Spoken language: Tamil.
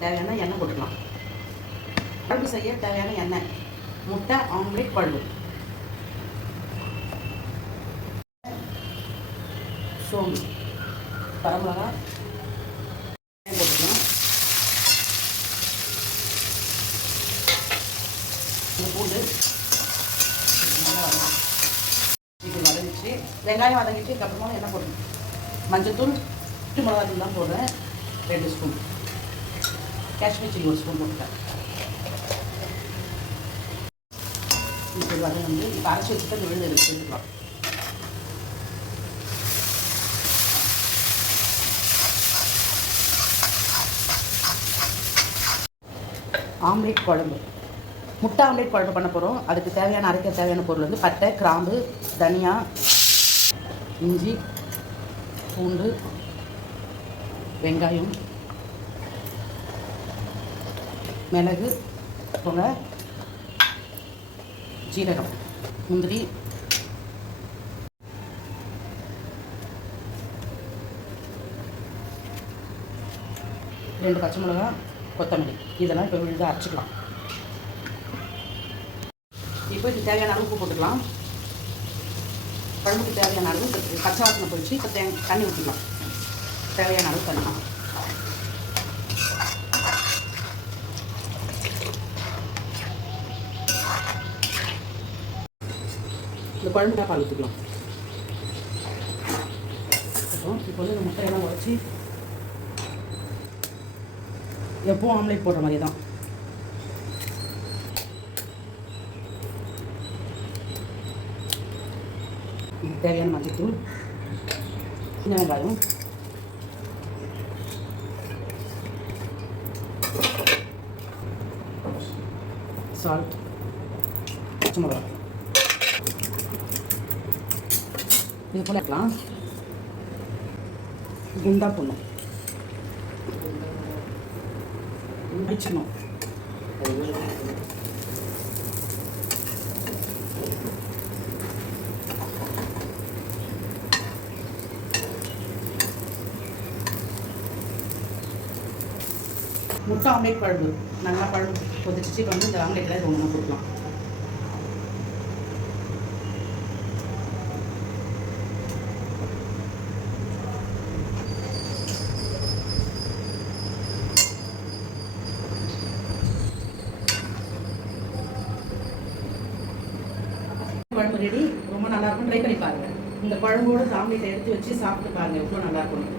தேவையான எண்ணெய் போட்டுக்கலாம். குழம்பு செய்ய தேவையான எண்ணெய், முட்டை ஆம்லேட் குழம்பு, சோம்பு, வரமிளகா போட்டுக்கலாம். இந்த பூண்டு இது வதங்கிச்சு, வெங்காயம் வதங்கிச்சு. அதுக்கப்புறமா எண்ணெய் போடணும். மஞ்சத்தூள், மிளகாத்தூள் தான் போடுறேன் 2 ஸ்பூன், காஷ்மீர் சில்லி 1 ஸ்பூன் போட்டுட்டேன். இப்போ வதங்கி இப்போ அரைச்சி வச்சுட்டு அந்த விழுந்து எடுத்து சேர்த்துக்கலாம். ஆம்லேட் குழம்பு, முட்டை ஆம்லேட் குழம்பு பண்ண போகிறோம். அதுக்கு தேவையான அரைக்க தேவையான பொருள் வந்து பட்டை, கிராம்பு, தனியா, இஞ்சி, பூண்டு, வெங்காயம், மிளகு, போங்க, ஜீரகம், முந்திரி, ரெண்டு பச்சை மிளகா, கொத்தமல்லி, இதெல்லாம் இப்போ விழுந்து அரைச்சிக்கலாம். இப்போ இது தேவையான அளவு உப்பு போட்டுக்கலாம். குழம்புக்கு தேவையான அளவு பச்சை வாசனை போயிடுச்சு. இப்போ தண்ணி ஊற்றிக்கலாம். தேவையான அளவு தண்ணி, இந்த குழம்பு தான் பால் ஊற்றிக்கலாம். இப்போ வந்து இந்த முட்டையெல்லாம் உடச்சி எப்பவும் ஆம்லேட் போடுற மாதிரி தான். தேவையான மஞ்சத்தூள், சின்ன வெங்காயம், சால்ட், பச்சை மிளகா, இது போல இருக்கலாம். குண்டா போடணும், வச்சுக்கணும். முட்டை ஆம்லேட் குழம்பு நல்லா குழம்பு கொதிச்சு வந்து இந்த ஆம்லேட்டில் இது ஒன்று கொடுக்கலாம். குழம்பு ரெடி, ரொம்ப நல்லாயிருக்கும். ட்ரை பண்ணி பாருங்கள். இந்த குழம்போடு ஆம்லேட்டை எடுத்து வச்சு சாப்பிட்டு பாருங்கள், எவ்வளோ நல்லாயிருக்கும்.